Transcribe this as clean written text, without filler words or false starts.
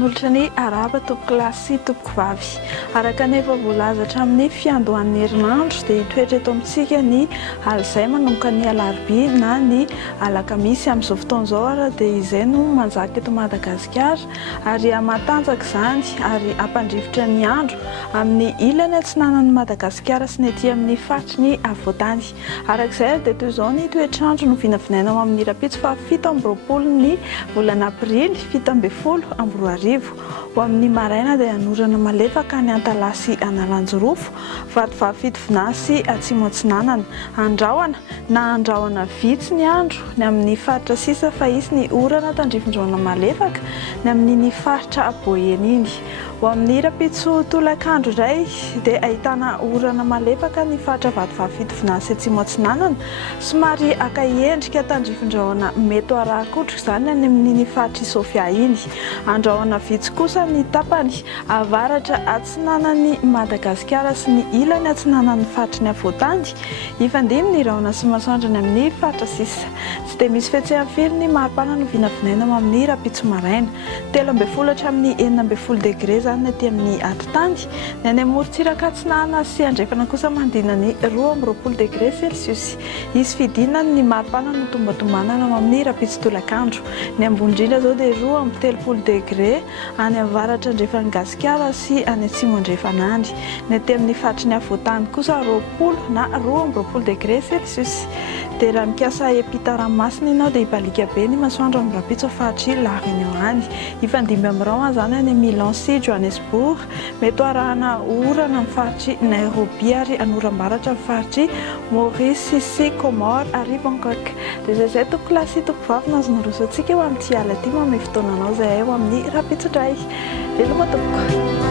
manolotra ny araba topoko lahy sy topoko vavy. Araka nefa voalaza hatramin'ny fiandohan'ny herinandro dia hitoetra eto amintsika ny alazay manomboka ny alarobia na ny alakamisy amin'izao fotoan'izao ara dia izay no manjaka eto Madagasikara ary matanjaka izany ary hampandrivotra ny andro amin'ny ilany atsinanan'ny Madagasikara sy ny etỳ amin'ny faritry ny afovoantany. Arak'izay dia toy izao ny toetr'andro no vinavinaina ao amin'ny rapitso fa 7 ny volana aprily 2024. Ho amin'ny maraina dia hanorana malefaka ny Antalasy Analanjorofo, Vatovavy Fitovina sy Atsimo Atsinanana. Andrahoana na andrahoana vitsy ny andro ny amin'ny faritra sisa fa isy ny orana tandrifin-drona malefaka ny amin'ny faritra Boyena iny. Ho amin'ny rapitso tolakandro iray dia ahitana orana malefaka ny faritra Vatovavy Fitovina sy Atsimo Atsinanana, somary aka endrika tandrifin-drahona mety arakotra izany any amin'ny faritra Sofia iny. Andrahoana vitsy kosa ny tapany avaratra atsinanan'ny Madagasikara sy ny ilany atsinanan'ny faritry ny afovoantany, ifandimy ny rahona sy masoandro ny amin'ny faritra sisa. Tsy dia misy fihetsehany firy ny maripana no vinavinaina amin'ny rapitso maraina, 13 hatramin'ny 19 degré izany ny aty amin'ny atitany, ny any amorontsiraka atsinana sy andrefana kosa mandina ny 12 degré celsius. Izy fidinana ny maripana no tombatombanana amin'ny rapitso tolakandro. Ny ambony indrindra zao dia 13 degré any avaratra andrefana Gasikara sy any atsimo andrefanany. Ny aty amin'ny faritry ny afovoantany kosa 20 na 12 degré celsius. Dia raha mikasa epita ranomasina ianao dia hibalika be ny masoandro amin'ny rapitso faritry La Réunion any. Ifandimby amin'irao izany any Milan sy Johannesburg, mety arahana orana amin'ny faritry Nairobi ary anoram-baratra amin'ny faritry Maurice sy Comore ary Bangkok. Dia izay topoko lahy sy topoko vavy no azonao roso antsika eo amin'ity ala ity mamy fotoananao izay eo amin'ny rapitso indray. Veloma tompoko.